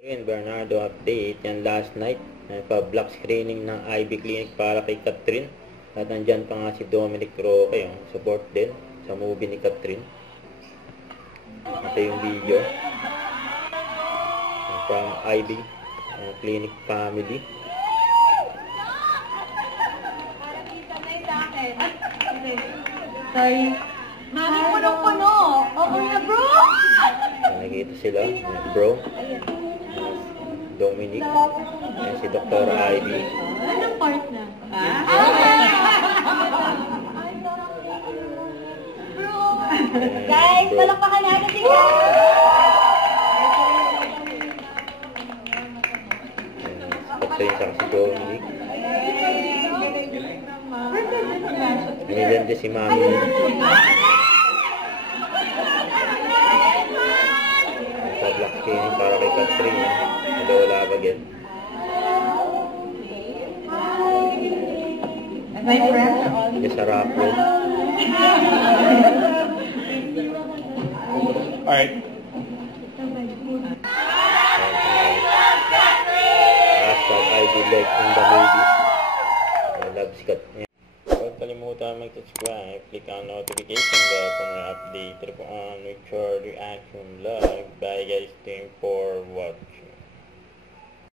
Catherine Bernardo update yan last night. Pa-block screening ng IB Clinic para kay Catherine. At nandyan pa nga si Dominic Roque, yung support din sa movie ni Catherine. Ito yung video from IB Clinic family. Sorry. Mami, punong-puno. Oo nga, bro. Nakikita sila, bro. Dominic. Ayan si Dr. IB. Anong part na? Bro. Guys, palakpakan natin si Catherine sa si Dominic. Nililan din si Mami. Pa-block screening para kay Catherine. Lola Bagel. My friend? Yes, sa Rockwell. Alright. Hashtag IB like in the movies. Love si Catherine. Huwag kalimutan mag-subscribe, click ang notification bell para may update po on with your reaction vlog. Bye guys, thank you for watching.